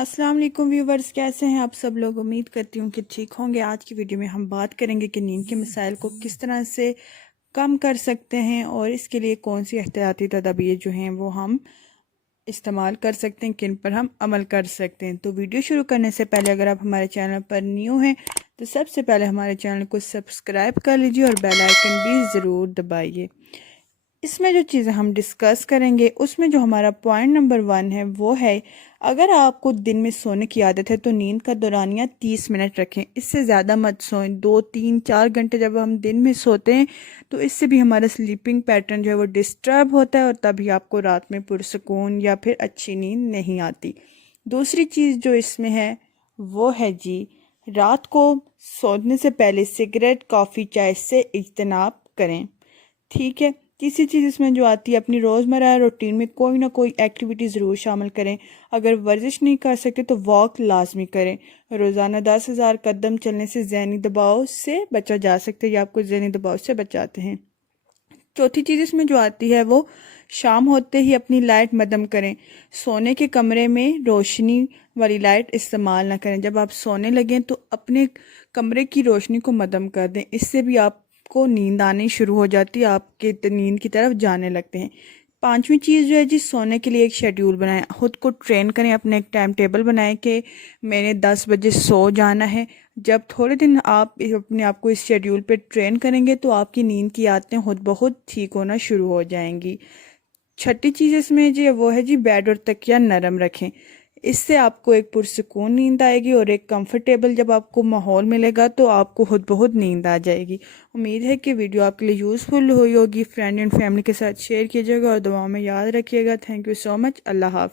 السلام علیکم ویورز، کیسے ہیں آپ سب لوگ؟ امید کرتی ہوں کہ ٹھیک ہوں گے۔ آج کی ویڈیو میں ہم بات کریں گے کہ نیند کے مسائل کو کس طرح سے کم کر سکتے ہیں اور اس کے لیے کون سی احتیاطی تدابیر جو ہیں وہ ہم استعمال کر سکتے ہیں، کن پر ہم عمل کر سکتے ہیں۔ تو ویڈیو شروع کرنے سے پہلے اگر آپ ہمارے چینل پر نیو ہیں تو سب سے پہلے ہمارے چینل کو سبسکرائب کر لیجئے اور بیل آئیکن بھی ضرور دبائیے۔ اس میں جو چیزیں ہم ڈسکس کریں گے اس میں جو ہمارا پوائنٹ نمبر 1 ہے وہ ہے، اگر آپ کو دن میں سونے کی عادت ہے تو نیند کا دورانیہ 30 منٹ رکھیں، اس سے زیادہ مت سوئیں۔ 2 3 4 گھنٹے جب ہم دن میں سوتے ہیں تو اس سے بھی ہمارا سلیپنگ پیٹرن جو ہے وہ ڈسٹرب ہوتا ہے اور تبھی آپ کو رات میں پرسکون یا پھر اچھی نیند نہیں آتی۔ دوسری چیز جو اس میں ہے وہ ہے رات کو سونے سے پہلے سگریٹ، کافی، چائے سے اجتناب کریں، ٹھیک ہے۔ تیسری چیز اس میں جو آتی ہے، اپنی روزمرہ روٹین میں کوئی نہ کوئی ایکٹیویٹی ضرور شامل کریں۔ اگر ورزش نہیں کر سکتے تو واک لازمی کریں۔ روزانہ 10,000 قدم چلنے سے ذہنی دباؤ سے بچا جا سکتا ہے، یا آپ کو ذہنی دباؤ سے بچاتے ہیں۔ چوتھی چیز اس میں جو آتی ہے وہ شام ہوتے ہی اپنی لائٹ مدم کریں۔ سونے کے کمرے میں روشنی والی لائٹ استعمال نہ کریں۔ جب آپ سونے لگیں تو اپنے کمرے کی روشنی کو مدم کر دیں، اس سے بھی آپ کو نیند آنی شروع ہو جاتی ہے، آپ کے نیند کی طرف جانے لگتے ہیں۔ پانچویں چیز جو ہے سونے کے لیے ایک شیڈیول بنائیں، خود کو ٹرین کریں، اپنے ایک ٹائم ٹیبل بنائیں کہ میں نے 10 بجے سو جانا ہے۔ جب تھوڑے دن آپ اپنے آپ کو اس شیڈیول پہ ٹرین کریں گے تو آپ کی نیند کی عادتیں خود بخود ٹھیک ہونا شروع ہو جائیں گی۔ چھٹی چیز اس میں وہ ہے بیڈ اور تکیہ نرم رکھیں، اس سے آپ کو ایک پرسکون نیند آئے گی اور ایک کمفرٹیبل جب آپ کو ماحول ملے گا تو آپ کو خود بہت نیند آ جائے گی۔ امید ہے کہ ویڈیو آپ کے لیے یوزفل ہوئی ہوگی۔ فرینڈ اینڈ فیملی کے ساتھ شیئر کیجیے گا اور دعاؤں میں یاد رکھیے گا۔ تھینک یو سو مچ۔ اللہ حافظ۔